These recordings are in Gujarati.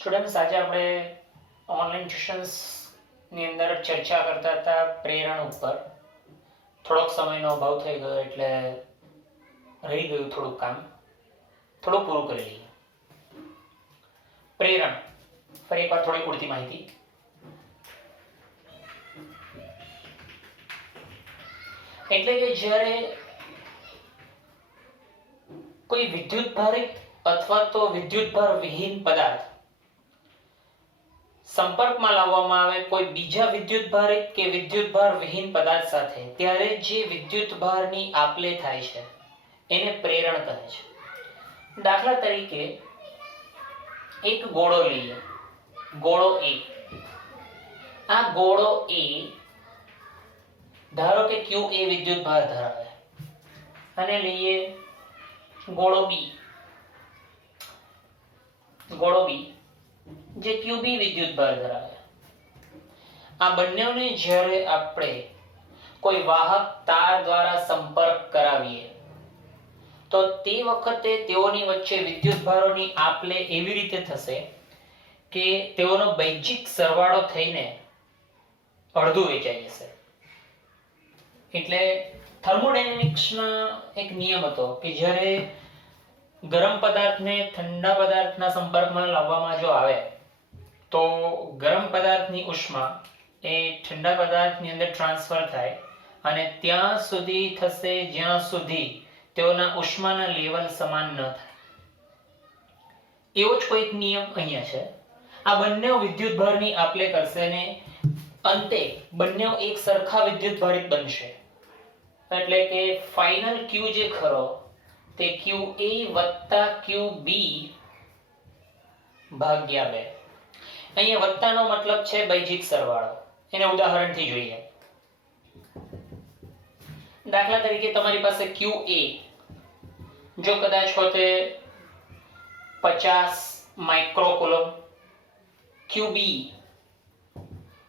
સ્ટુડન્ટ્સ, આજે આપણે ઓનલાઈન ટ્યુશન્સની અંદર ચર્ચા કરતા હતા પ્રેરણ ઉપર. થોડોક સમયનો અભાવ થઈ ગયો એટલે રહી ગયું થોડુંક કામ, થોડું પૂરું કરી લઈએ. પ્રેરણ, ફરી એકવાર થોડી પૂરતી માહિતી. એટલે કે જ્યારે કોઈ વિદ્યુત ભારિત અથવા તો વિદ્યુત ભાર વિહીન પદાર્થ સંપર્કમાં લાવવામાં આવે કોઈ બીજા વિદ્યુત ભારિત કે વિદ્યુત ભાર વિહીન પદાર્થ સાથે, ત્યારે જે વિદ્યુત ભારની આપ-લે થાય છે એને પ્રેરણ કહે છે. દાખલા તરીકે એક ગોળો લઈએ, ગોળો A. આ ગોળો A ધારો કે QA વિદ્યુત ભાર ધરાવે, અને લઈએ ગોળો B, ગોળો B જે QB વિદ્યુત ભાર ધરાવે. આ બંનેને જ્યારે આપણે કોઈ વાહક તાર દ્વારા સંપર્ક કરાવીએ તો તે વખતે તેઓની વચ્ચે વિદ્યુત ભારોની આપ-લે એવી રીતે થશે કે તેઓનો બૈજિક સરવાળો થઈને અડધું વેચાઈ જશે. એટલે થર્મોડાયનેમિક્સના એક નિયમ હતો કે જ્યારે ગરમ પદાર્થને ઠંડા પદાર્થના સંપર્કમાં લાવવામાં જો આવે તો ગરમ પદાર્થની ઉષ્મા એ ઠંડા પદાર્થની અંદર ટ્રાન્સફર થાય અને ત્યાં સુધી થશે જ્યાં સુધી તેઓના ઉષ્માના લેવલ સમાન ન થાય. એવો જ કોઈક નિયમ અહીંયા છે. આ બંને વિદ્યુત ભારની આપ-લે કરશે અને અંતે બંને એક સરખા વિદ્યુત ભારિત બનશે. એટલે કે ફાઇનલ Q જે ખરો તે QA વત્તા QB ભાગ્યા 2. અહીંયા વત્તાનો મતલબ છે બૈજિક સરવાળો. એને ઉદાહરણથી જોઈએ. દાખલા તરીકે તમારી પાસે QA જો કદાચ હોતે 50 માઇક્રોકુલમ, QB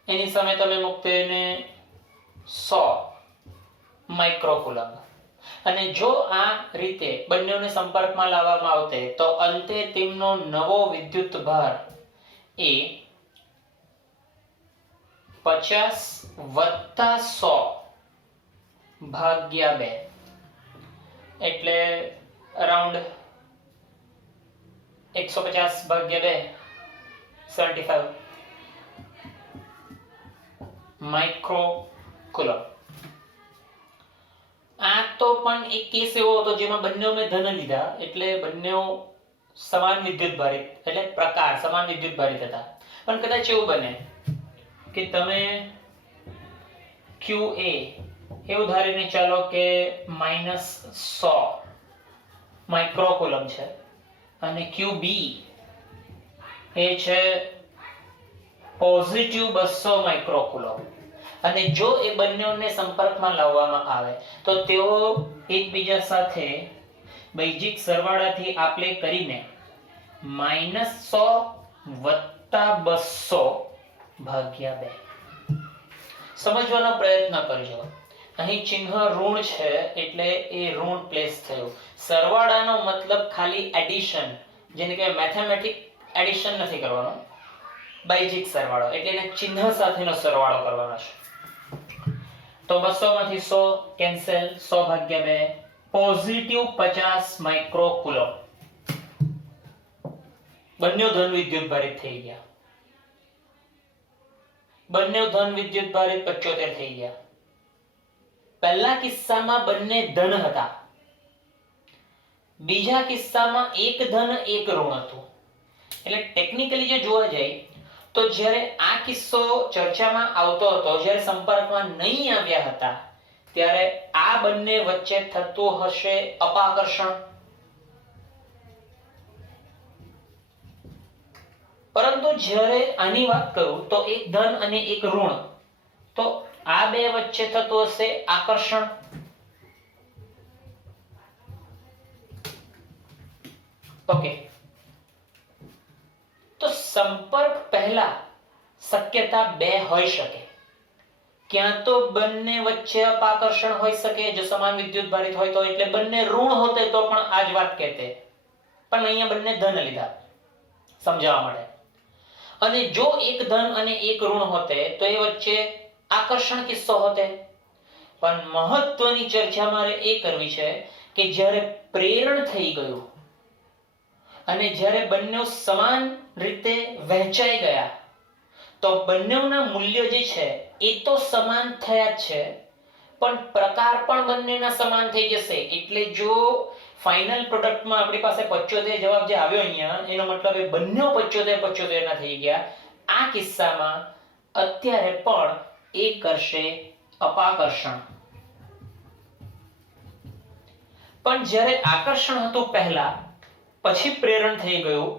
એની સામે તમે મૂકતે એને 100 માઇક્રોકુલમ, અને જો આ રીતે બંનેને સંપર્કમાં લાવવામાં આવતે તો અંતે તેમનો નવો વિદ્યુત ભાર એ 50 વત્તા 100 ભાગ્યા 2, એટલે અરાઉન્ડ 150 ભાગ્યા 2 75 માઇક્રોકુલમ. આ તો પણ એક કેસ એવો હતો જેમાં બંને મેં ધન લીધા, એટલે બંને સમાન વિદ્યુત ભારિત, એટલે પ્રકાર સમાન વિદ્યુત ભારિત હતા. પણ કદાચ એવું બને કે તમે QA એવું ધારીને ચાલો કે -100 માઇક્રોકુલમ છે અને QB એ છે પોઝિટિવ 200 માઇક્રોકુલમ, અને જો એ બંનેને સંપર્કમાં લાવવામાં આવે તો તેઓ એકબીજા સાથે બૈજિક સરવાળાથી આપ-લે કરીને -100 વત્તા 200 ભાગ્યા 2. સમજવાનો પ્રયત્ન કરજો. અહીં ચિહ્ન ઋણ છે એટલે એ ઋણ પ્લેસ થયું. સરવાળાનો મતલબ ખાલી એડિશન, જેને કહેવાય મેથેમેટિક એડિશન નથી કરવાનો, બૈજિક સરવાળો, એટલે એને ચિહ્ન સાથેનો સરવાળો કરવાનો છે. તો 200 માંથી 100 કેન્સલ, 100 ભાગ્યા 2 પોઝિટિવ 50 માઇક્રોકુલમ. બંને ધન વિદ્યુત ભારિત થઈ ગયા, બંને ધન વિદ્યુત ભારિત 75 થઈ ગયા. પહેલા કિસ્સામાં બંને ધન હતા, બીજા કિસ્સામાં એક ધન એક ઋણ હતું. એટલે ટેકનિકલી જો જોવા જાય તો જ્યારે આ કિસ્સો ચર્ચામાં આવતો હતો, જ્યારે સંપર્કમાં નહીં આવ્યા હતા, ત્યારે આ બંને વચ્ચે થતું હશે અપાકર્ષણ. પરંતુ જ્યારે આની વાત કરું તો એક ધન અને એક ઋણ, તો આ બે વચ્ચે થતું હશે આકર્ષણ. ઓકે, તો સંપર્ક પહેલા શક્યતા 2 હોઈ શકે. ક્યાં તો બંને વચ્ચે અપાકર્ષણ હોઈ શકે જો સમાન વિદ્યુત ભારિત હોય તો, એટલે બંને ઋણ હોતે તો પણ આ જ વાત કહેતે, પણ અહીંયા બંને ધન લીધા સમજાવવા માટે. અને જો એક ધન અને એક ઋણ હોતે તો એ વચ્ચે આકર્ષણ કિસ્સો હોતે. પણ મહત્વની ચર્ચા મારે એ કરવી છે કે જ્યારે પ્રેરણ થઈ ગયું અને જ્યારે બંને સમાન રીતે વહેંચાઈ ગયા તો બંનેના મૂલ્ય જે છે એ તો સમાન થયા જ છે, પણ પ્રકાર પણ બંનેના સમાન થઈ જશે. એટલે જો ફાઇનલ પ્રોડક્ટમાં આપણી પાસે 75 જવાબ જે આવ્યો અહીંયા, એનો મતલબ એ બંને 75 ના થઈ ગયા. આ કિસ્સામાં અત્યારે પણ એ કરશે અપાકર્ષણ. પણ જ્યારે આકર્ષણ હતું પહેલા, પછી પ્રેરણ થઈ ગયું,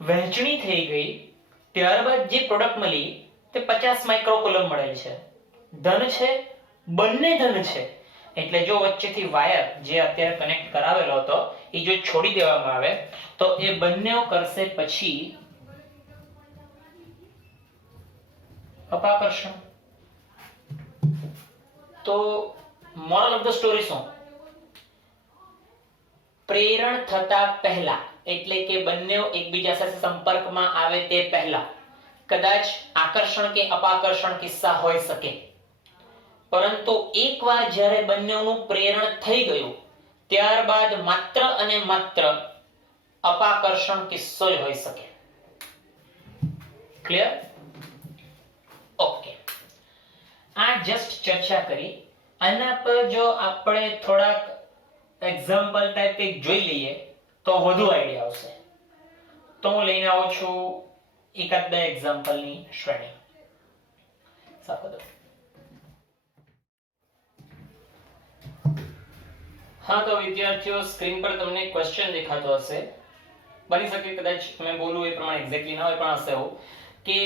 વહેંચણી થઈ ગઈ, ત્યારબાદ જે પ્રોડક્ટ મળી તે 50 માઇક્રોકુલમ મળેલ છે. ધન છે, બંને ધન છે. એટલે જો વચ્ચેથી વાયર જે અત્યારે કનેક્ટ કરાવેલો હતો એ જો છોડી દેવામાં આવે તો એ બંને કરશે પછી અપાકર્ષણ. તો મોરલ ઓફ ધ સ્ટોરી શું? પ્રેરણ થતા પહેલા, એટલે કે બંને એકબીજા સાથે સંપર્કમાં આવે તે પહેલા કદાચ આકર્ષણ કે અપાકર્ષણ કિસ્સા હોઈ શકે, પરંતુ એકવાર જ્યારે બંનેનું પ્રેરણ થઈ ગયું ત્યારબાદ માત્ર અને માત્ર અપાકર્ષણ કિસ્સો જ હોઈ શકે. ક્લિયર? ઓકે, આ જસ્ટ ચર્ચા કરી. આના પર જો આપણે થોડાક એક્ઝામ્પલ ટાઈપ એક જોઈ લઈએ તો વધુ આઈડિયા આવશે. તો હું લઈને આવું છું એકાદ બે એક્ઝામ્પલની શ્રેણી. સાફ દો. હા, તો વિદ્યાર્થીઓ, સ્ક્રીન પર તમને ક્વેશ્ચન દેખાતો હશે. બની શકે કદાચ મેં બોલું એ પ્રમાણે એક્ઝેક્ટલી ના હોય, પણ હશે એવું કે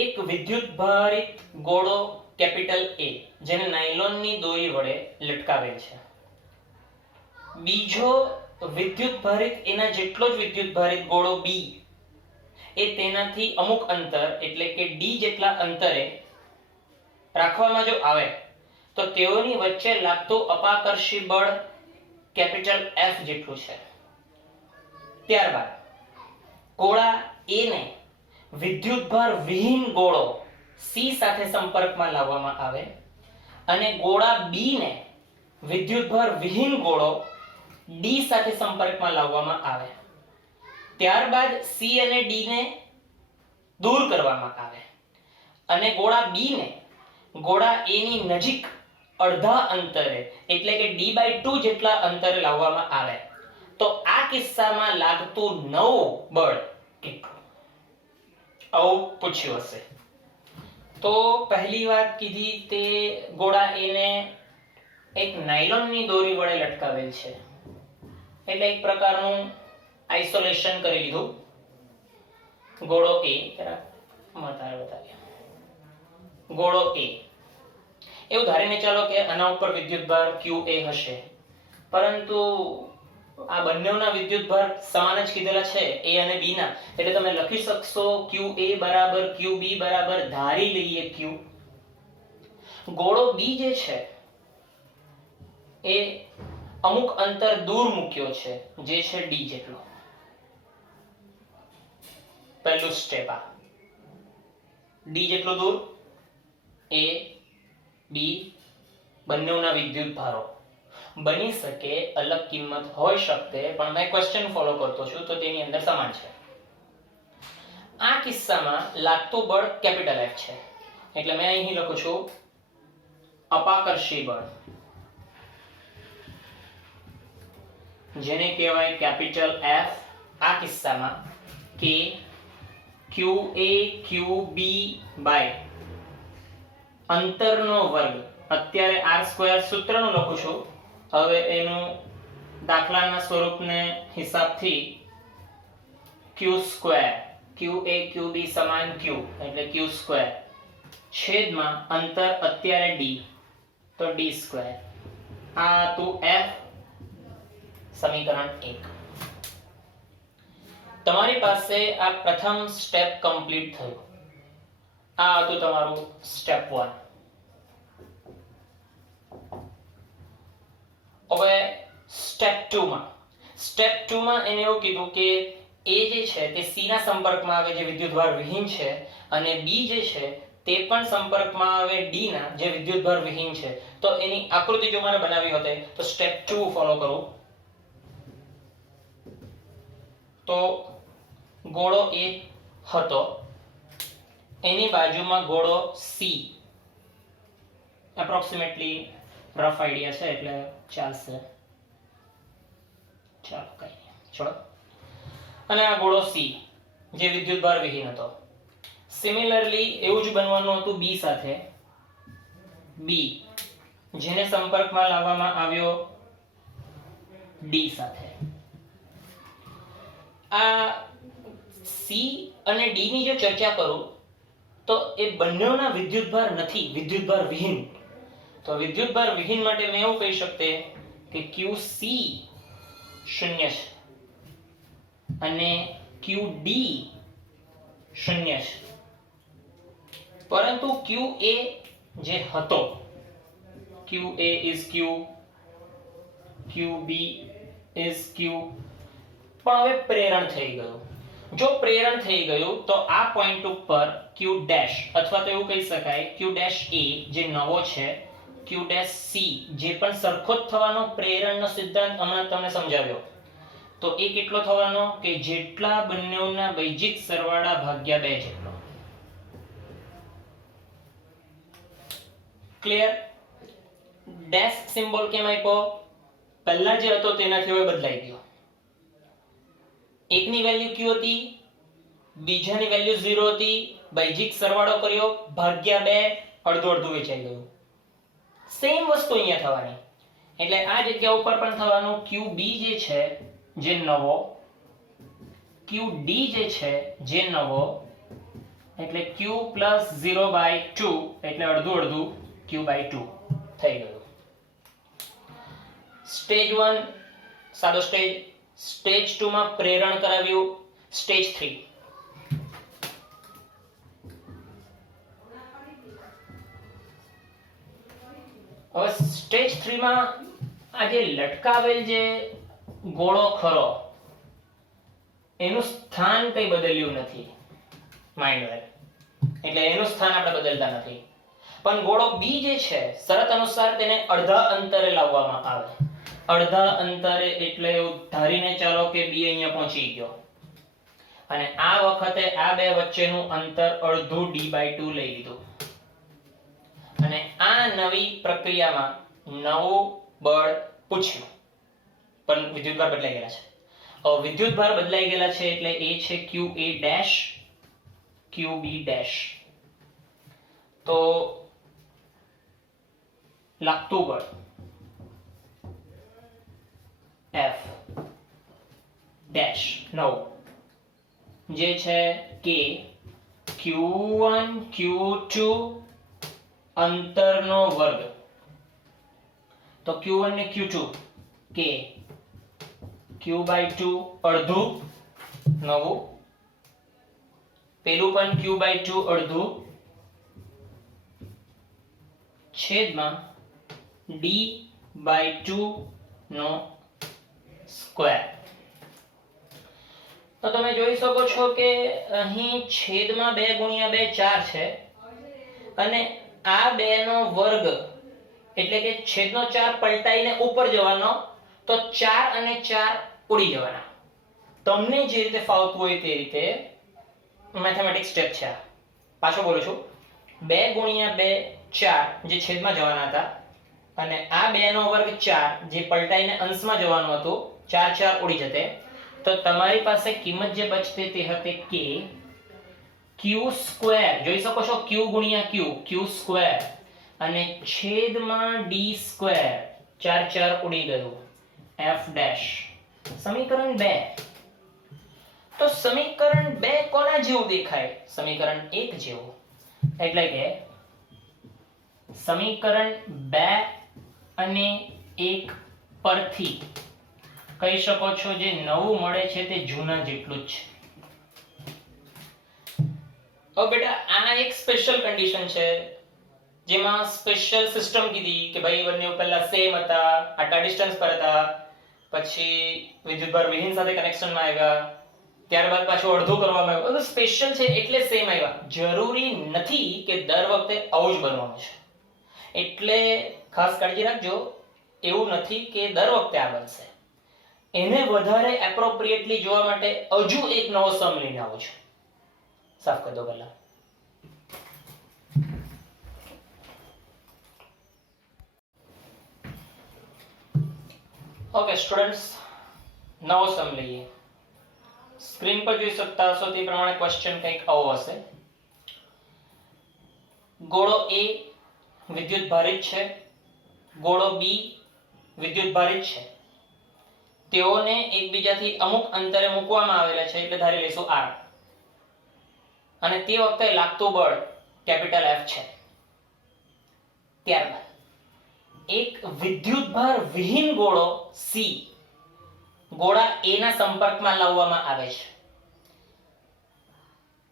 એક વિદ્યુત ભારિત ગોળો કેપિટલ A જેને નાયલોનની દોરી વડે લટકાવેલ છે. બીજો વિદ્યુત ભારિત એના જેટલો જ વિદ્યુત ભારિત ગોળો B એ તેનાથી અમુક અંતર એટલે કે D જેટલા અંતરે રાખવામાં જો આવે તો તેઓની વચ્ચે લાગતું અપાકર્ષી બળ કેપિટલ F જેટલું છે. ત્યારબાદ ગોળા A ને વિદ્યુતભાર વિહીન ગોળો C સાથે સંપર્કમાં લાવવામાં આવે અને ગોળા B ને વિદ્યુતભાર વિહીન ગોળો D સાથે સંપર્કમાં લાવવામાં આવે. ત્યારબાદ C અને D ને દૂર કરવામાં આવે અને ગોળા B ને ગોળા A ની નજીક અડધા અંતરે એટલે કે D/2 જેટલા અંતરે લાવવામાં આવે. તો આ કિસ્સામાં લાગતું નવું બળ કેટલું? આવું પૂછ્યું હશે. તો પહેલી વાત કીધી તે ગોળા A ને એક નાયલોનની દોરી વડે લટકાવેલ છે, એટલે એક પ્રકારનું આઇસોલેશન કરી લીધું. ગોળો A ગોળો A એવું ધારીને ચાલો કે આના ઉપર વિદ્યુતભાર QA હશે, પરંતુ આ બંનેના વિદ્યુતભાર સમાન જ કીધેલા છે A અને B ના, એટલે તમે લખી શકશો QA બરાબર QB બરાબર ધારી લઈએ Q. ગોળો B જે છે એ અમુક અંતર દૂર મૂક્યો છે જે છે D જેટલો. પહેલું સ્ટેપ આ D જેટલો દૂર. A B બંનેના વિદ્યુતભારો બની શકે અલગ કિંમત હોઈ શકે, પણ મેં ક્વેશ્ચન ફોલો કરતો છું તો તેની અંદર સમાન છે. આ કિસ્સામાં લાગતું બળ કેપિટલ F છે, એટલે મેં અહીં લખું છું અપાકર્ષી બળ, જેને કહેવાય કેપિટલ F. આ કિસ્સામાં કે QA QB બાય અંતરનો વર્ગ, અત્યારે r² સૂત્રનું લખું છું, હવે એનું દાખલાના સ્વરૂપને હિસાબથી q² QA QB સમાન q એટલે q² છેદમાં અંતર અત્યારે d તો d². આ તો F સમીકરણ 1. તમારી પાસે આ પ્રથમ સ્ટેપ કમ્પ્લીટ થયું. આ હતું તમારું સ્ટેપ 1. હવે સ્ટેપ 2 માં એને એવું કીધું કે A જે છે તે C ના સંપર્કમાં આવે, જે વિદ્યુતભાર વિહીન છે, અને બી જે છે તે પણ સંપર્કમાં આવે ડી ના જે વિદ્યુતભાર વિહીન છે. તો એની આકૃતિ જો મારે બનાવી હોય તો સ્ટેપ 2 ફોલો કરું. તો ગોળો A હતો, એની બાજુમાં ગોળો C, એપ્રોક્સિમેટલી રફ આઈડિયા છે એટલે ચાલશે, ચાલો કઈ નહીં છોડો. અને આ ગોળો C જે વિદ્યુતભાર વિહીન હતો. સિમિલરલી એવું જ બનવાનું હતું B સાથે. B જેને સંપર્કમાં લાવવામાં આવ્યો D સાથે. આ C અને D ની જો ચર્ચા કરું તો એ બંનેના વિદ્યુતભાર નથી, વિદ્યુતભાર વિહીન. તો વિદ્યુતભાર વિહીન માટે મેં એવું કહી શકતે કે QC શૂન્ય છે અને QD શૂન્ય છે. પરંતુ QA જે હતો, QA is Q, QB is Q, પણ હવે પ્રેરણ થઈ ગયું. જો પ્રેરણ થઈ ગયું તો આ પોઈન્ટ ઉપર Q ડેશ અથવા તો એવું કહી શકાય Q ડેશ A જે નવો છે, Q ડેશ C જે પણ સરખો જ થવાનો પ્રેરણનો સિદ્ધાંત હમણાં તમને સમજાવ્યો. તો એ કેટલો થવાનો કે જેટલા બંનેના વૈજિક સરવાળા ભાગ્યા 2 જેટલો. ક્લિયર? ડેશ સિમ્બોલ કેમ આપ્યો? પહેલા જે હતો તેનાથી હવે બદલાઈ ગયો. એકની વેલ્યુ Q હતી, બીજાની વેલ્યુ 0 હતી, વૈજિક સરવાળો કર્યો, ભાગ્યા 2, અડધું અડધું વેચાઈ ગયું. સેમ વસ્તુ અહીંયા થવાની. એટલે આ જગ્યા ઉપર પણ થવાનું QB જે છે જે નવો, QD જે છે જે નવો, એટલે Q + 0/2 એટલે અડધું અડધું Q/2 થઈ ગયું. સ્ટેજ 1 સાદો સ્ટેજ. સ્ટેજ 2 માં પ્રેરણ કરાવ્યું. સ્ટેજ 3 હવે સ્ટેજ 3 માં આ જે લટકાવેલ જે ગોળો ખરો એનું સ્થાન કઈ બદલ્યું નથી, માઇન્ડ વેલ. એટલે એનું સ્થાન આપણે બદલતા નથી. પણ ગોળો બી જે છે શરત અનુસાર તેને અડધા અંતરે લાવવામાં આવે. અડધા અંતરે એટલે એવું ધારીને ચાલો કે બી અહીંયા પહોંચી ગયો અને આ વખતે આ બે વચ્ચેનું અંતર અડધું d/2 લઈ લીધું. અને આ નવી પ્રક્રિયામાં નવું બળ પૂછ્યું, પણ વિદ્યુતભાર બદલાઈ ગયેલા છે. હવે વિદ્યુતભાર બદલાઈ ગયેલા છે એટલે એ છે QA ડેશ, QB ડેશ. તો લાગતું બળ F ડેશ નવ જે છે કે Q1 Q2 અંતરનો વર્ગ. તો Q1 ને Q2 કે Q/2 અડધું નવું, પેલું પણ Q/2 અડધું છેદમાં d/2 નો સ્ક્વેર. તો તમે જોઈ શકો છો કે અહીં છેદમાં 2 × 2 4 છે અને આ 2 નો વર્ગ એટલે કે છેદનો 4 પલટાઈને ઉપર જવાનો, તો 4 અને 4 ઉડી જવાના. તમને જે રીતે ફાવતું હોય તે રીતે મેથેમેટિક્સ સ્ટેપ છે. પાછો બોલું છું, 2 × 2 4 જે છેદમાં જવાના હતા અને આ 2 નો વર્ગ 4 જે પલટાઈને અંશમાં જવાનું હતું, 4 4 ઉડી જતે. તો તમારી પાસે કિંમત જે બચતી તે હતી કે q², જોઈ શકો છો q × q, q² અને છેદમાં d², 4 4 ઉડી ગયું, f ડેશ. સમીકરણ 2. તો સમીકરણ 2 કોના જેવું દેખાય? સમીકરણ 1 જેવું. એટલે કે સમીકરણ 2 અને 1 પરથી કહી શકો છો જે નવું મળે છે તે જૂના જેટલું જ છે. હવે બેટા આ એક સ્પેશિયલ કન્ડિશન છે જેમાં સ્પેશિયલ સિસ્ટમ કીધી કે ભાઈ બંને પહેલા સેમ હતા, આટલા ડિસ્ટન્સ પર હતા, પછી વિદ્યુતભાર વિહીન સાથે કનેક્શનમાં આવ્યા, ત્યારબાદ પાછું અડધું કરવામાં આવ્યું. સ્પેશિયલ છે એટલે સેમ આવ્યા. જરૂરી નથી કે દર વખતે આવું જ બનવાનું છે, એટલે ખાસ કાળજી રાખજો. એવું નથી કે દર વખતે આ બનશે. એને વધારે એપ્રોપ્રિએટલી જોવા માટે હજુ એક નવો સમ લઈને આવું છું. સાફ કરી દો પહેલા. ઓકે સ્ટુડન્ટ્સ, નવો સમ લઈએ. સ્ક્રીન પર જોઈ શકતા હશો તે પ્રમાણે ક્વેશ્ચન કંઈક આવો હશે. ગોળો A વિદ્યુત ભારિત છે, ગોળો B વિદ્યુત ભારિત છે. તેઓને એકબીજાથી અમુક અંતરે મૂકવામાં આવેલા છે, એટલે ધારી લઈશું R. અને તે વખતે લાગતું બળ કેપિટલ F છે. ત્યારબાદ એક વિદ્યુતભાર વિહીન ગોળો C ગોળા A ના સંપર્કમાં લાવવામાં આવે છે.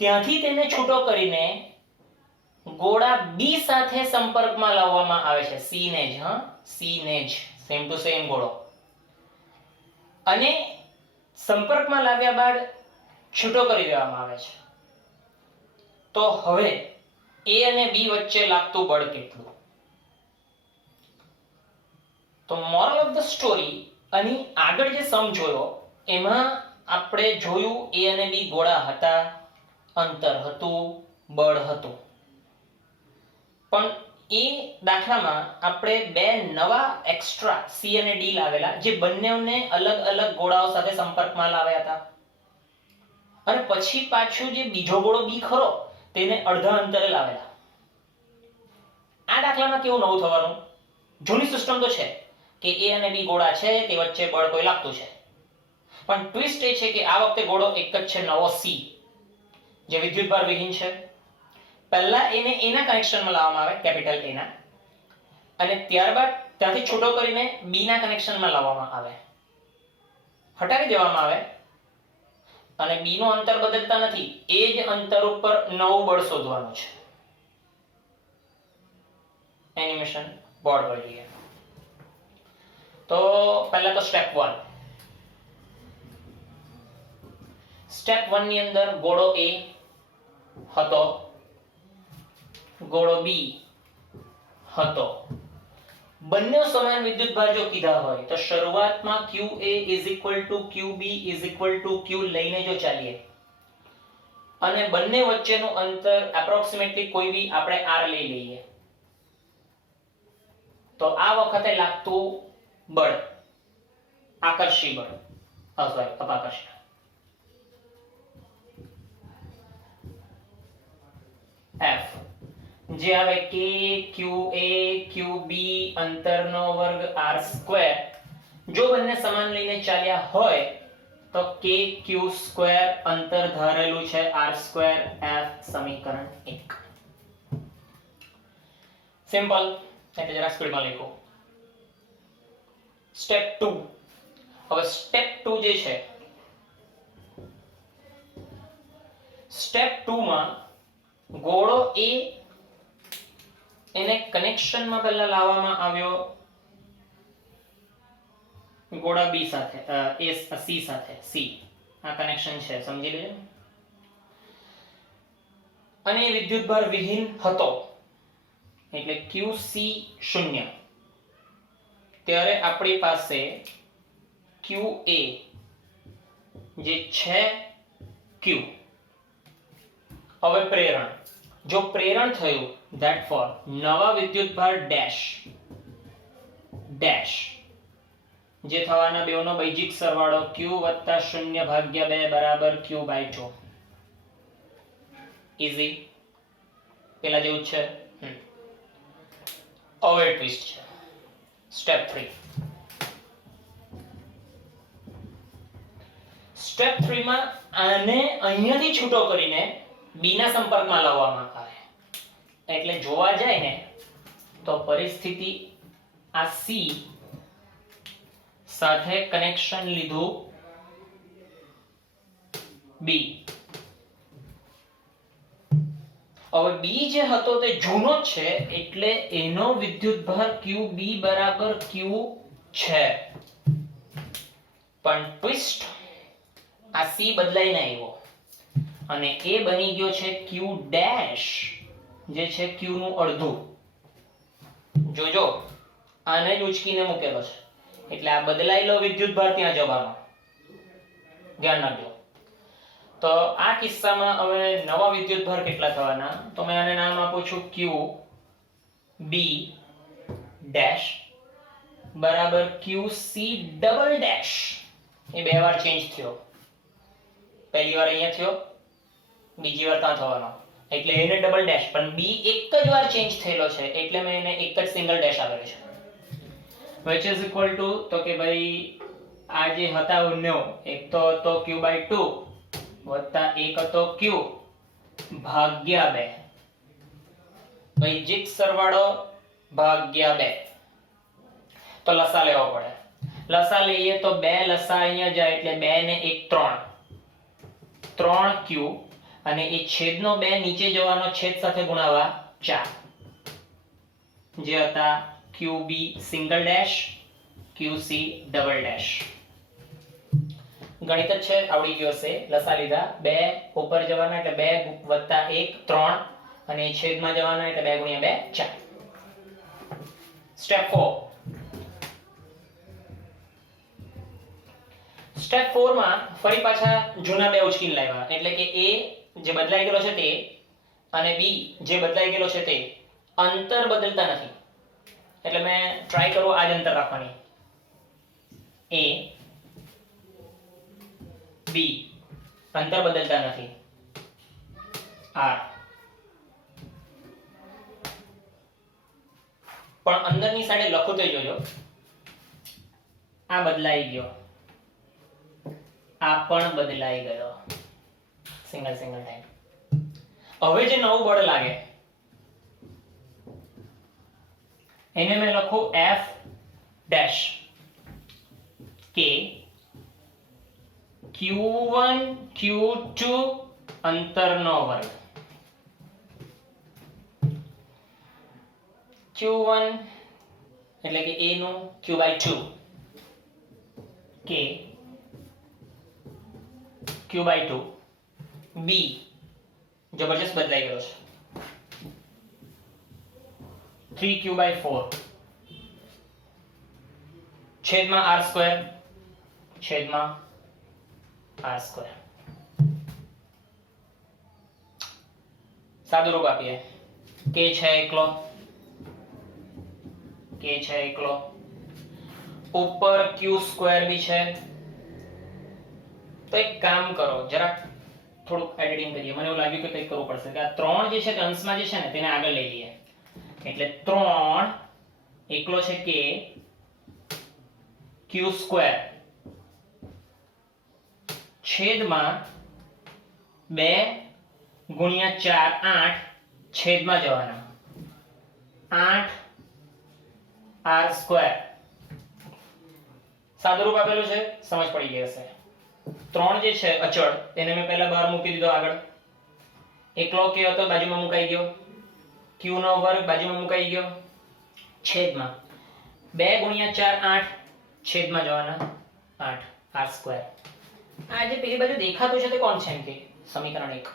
ત્યાંથી તેને છૂટો કરીને ગોળા B સાથે સંપર્કમાં લાવવામાં આવે છે. C ને જ સેમ ટુ સેમ ગોળો. અને સંપર્કમાં લાવ્યા બાદ છૂટો કરી દેવામાં આવે છે. તો હવે A અને B વચ્ચે લાગતું બળ કેટલું? તો મોરલ ઓફ ધ સ્ટોરી, અને આગળ જે સમ જોયો એમાં આપણે જોયું A અને B ગોળા હતા, અંતર હતું, બળ હતું. પણ એ દાખલામાં આપણે બે નવા એક્સ્ટ્રા C અને D લાવેલા, જે બંનેને અલગ અલગ ગોળાઓ સાથે સંપર્કમાં લાવ્યા હતા. અને પછી પાછું જે બીજો ગોળો B ખરો તેને અડધા અંતરે લાવેલા. આ દાખલામાં કેવું નવું થવાનું? જૂની સિસ્ટમ તો છે કે A અને B ગોળા છે, તે વચ્ચે બળ કોઈ લાગતું છે. પણ ટ્વિસ્ટ એ છે કે આ વખતે ગોળો એક જ છે, નવો C, જે વિદ્યુતભાર વિહીન છે. પહેલા એને A ના કનેક્શનમાં લાવવામાં આવે, કેપિટલ A ના, અને ત્યારબાદ ત્યાંથી છૂટો કરીને B ના કનેક્શનમાં લાવવામાં આવે, હટાવી દેવામાં આવે. અને B નું અંતર બદલતા નથી, એ જ અંતર ઉપર નવું બળ શોધવાનું છે. એનિમેશન બોર્ડ પર જોઈએ. તો પહેલા તો સ્ટેપ 1. સ્ટેપ 1 ની અંદર ગોળો A હતો, ગોળો B હતો. બંને સમાન વિદ્યુતભાર જો કીધા હોય તો શરૂઆતમાં QA QB Q લઈને જો ચાલીએ અને બંને વચ્ચેનું અંતર એપ્રોક્સિમેટલી કોઈ બી આપણે R લઈ લઈએ, તો આ વખતે લાગતું બળ આકર્ષી બળ, અપાકર્ષી, F, જે આવે K QA QB અંતરનો વર્ગ R². જો બંને સમાન લઈને ચાલ્યા હોય તો KQ² અંતર ધારેલું છે R², F, સમીકરણ 1. સિમ્પલ, એટલે જરા સ્પીડમાં લખો. સ્ટેપ 2. હવે સ્ટેપ 2 જે છે, સ્ટેપ 2 માં ગોળો A એને કનેક્શનમાં પહેલા લાવવામાં આવ્યો ગોળા B સાથે, C સાથે. C આ કનેક્શન છે, સમજી લેજો. અને વિદ્યુતભાર વિહીન હતો, એટલે QC 0. ત્યારે આપણી પાસે QA જે છે Q. હવે પ્રેરણ, જો પ્રેરણ થયું that for નવા વિદ્યુતભાર ડેશ જે થવાના બેવનો બૈજિક સરવાળો Q + 0/2 બરાબર Q/2. ઈઝી, પેલા જેવું છે. હવે ટ્વિસ્ટ છે. સ્ટેપ 3. સ્ટેપ 3 માં આને અહીંયાથી છૂટો કરીને B ના સંપર્કમાં લાવવામાં આવે. એટલે જોવા જાય ને તો પરિસ્થિતિ આ C સાથે કનેક્શન લીધું B. હવે B જે હતો તે જૂનો જ છે, એટલે એનો વિદ્યુતભાર QB બરાબર Q છે. પણ ટ્વિસ્ટ, આ C બદલાઈને આવ્યો અને એ બની ગયો છે Q ડેશ, જે છે Q નું અડધું. જોજો આને જ ઉચકીને મૂકેલો છે એટલે આ બદલાયેલો વિદ્યુતભાર ત્યાં જવાનો, ધ્યાન રાખજો. તો આ કિસ્સામાં હવે નવા વિદ્યુતભાર કેટલા થવાના, તો મેં આને નામ આપું છું Q B ડેશ બરાબર QC ડબલ ડેશ. એ બે વાર ચેન્જ થયો, પહેલી વાર અહીંયા થયો, બીજી વાર ત્યાં થવાનો, એટલે એને ડબલ ડેશ, પણ B એક જ વાર ચેન્જ થયેલો છે એટલે મેં એને એક જ સિંગલ ડેશ આપેલો છે. which is equal to, તો કે ભાઈ આ જે હતા બંને, એક તો હતો Q/2 વત્તા એક હતો Q ભાગ્યા 2, વૈજિક સરવાળો ભાગ્યા 2. તો લસા લેવો પડે. લસા લઈએ તો 2 લસા અહીંયા જાય એટલે 2 ને 1 3, 3Q અને એ છેદનો 2 નીચે જવાનો, છેદ સાથે ગુણાવા 4, જે હતા QB single dash QC double dash. ગણિત જ છે, આવડી ગયો છે. લસા લીધા, 2 ઉપર જવાના એટલે 2 વત્તા 1 3 અને છેદમાં જવાના એટલે 2 ગુણ્યા 2 4. સ્ટેપ 4. સ્ટેપ 4 માં ફરી પાછા જૂના 2 ઉચકીને લાવ્યા, એટલે કે A જે બદલાઈ ગયેલો છે તે અને B જે બદલાઈ ગયેલો છે તે અંતર બદલતા નથી. એટલે મેં ટ્રાય કરું આ જ અંતર રાખવાની. A B અંતર બદલતા નથી. R પણ અંદરની સાઈડે લખું તો જોજો, આ બદલાઈ ગયો, આ પણ બદલાઈ ગયો, સિંગલ ટાઈમ. હવે જે નવું બળ લાગે એને મેં લખું F ડેશ કે Q1 Q2 અંતરનો વર્ગ. Q1 એટલે કે A નું Q/2 કે Q/2, B જબરજસ્ત બદલાઈ ગયો છે 3Q/4 છેદમાં R², છેદમાં R². સાદું રૂપ આપીએ, K છે એકલો, ઉપર Q² બી છે. તો એક કામ કરો, જરાક થોડુંક એડિટિંગ કરીએ. મને એવું લાગ્યું કે કંઈક કરવું પડશે કે આ 3 જે છે તે અંશમાં જે છે ને તેને આગળ લઈ લઈએ. એટલે 3 એકલો છે કે Q² છેદમાં 2 ગુણ્યા 4 8 છેદમાં જવાના 8R². સાદું રૂપ આપેલું છે, સમજ પડી ગઈ હશે. 3 જે છે અચળ એને મેં પહેલા બહાર મૂકી દીધો આગળ. એકલો કે હતો બાજુમાં મુકાઈ ગયો, Q નો વર્ગ બાજુમાં મુકાઈ ગયો, છેદમાં 2 ગુણ્યા 4 8 છેદમાં જવાના 8R². આ જે પેલી બાજુ દેખાતું છે તે કોણ છે? એમ કે સમીકરણ 1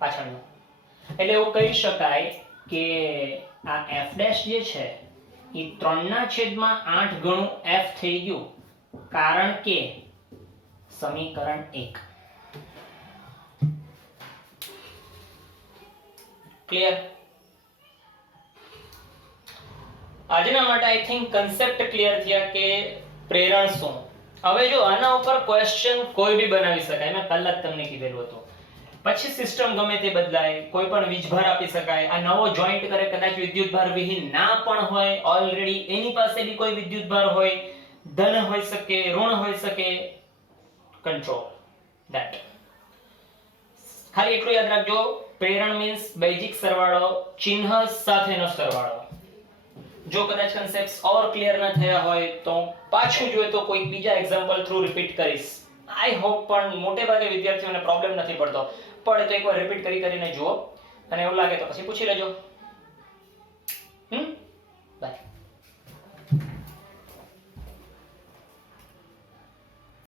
પાછળનું. એટલે એવું કહી શકાય કે આ F ડેશ જે છે એ 3/8 ગણું F થઈ ગયું, કારણ કે સમીકરણ 1. ક્લિયર? આજના માટે આઈ થિંક કન્સેપ્ટ ક્લિયર થયા કે પ્રેરણ શું. હવે જો આના ઉપર ક્વેશ્ચન કોઈ બી બનાવી શકાય, મેં પહેલા જ તમને કીધેલું હતું. પછી સિસ્ટમ ગમે તે બદલાય, કોઈ પણ વીજભાર આપી શકાય, આ નવો જોઈન્ટ કરે, કદાચ વિદ્યુતભાર વિહીન ના પણ હોય, ઓલરેડી એની પાસે બી કોઈ વિદ્યુતભાર હોય, ધન હોઈ શકે, ઋણ હોઈ શકે, કંટ્રોલ ધેટ. ખાલી એટલું યાદ રાખજો, પ્રેરણ મીન્સ બૈજિક સરવાળો, ચિહ્ન સાથેનો સરવાળો. જો કદાચ કન્સેપ્ટ્સ ઓર ક્લિયર ન થયા હોય તો પાછું જોઈએ તો કોઈ બીજા એક્ઝામ્પલ થ્રુ રિપીટ કરીશ. આઈ હોપ પણ મોટે ભાગે વિદ્યાર્થીઓને પ્રોબ્લેમ નથી પડતો. પડે તો એકવાર રિપીટ કરીને જુઓ અને એવું લાગે તો પછી પૂછી લેજો.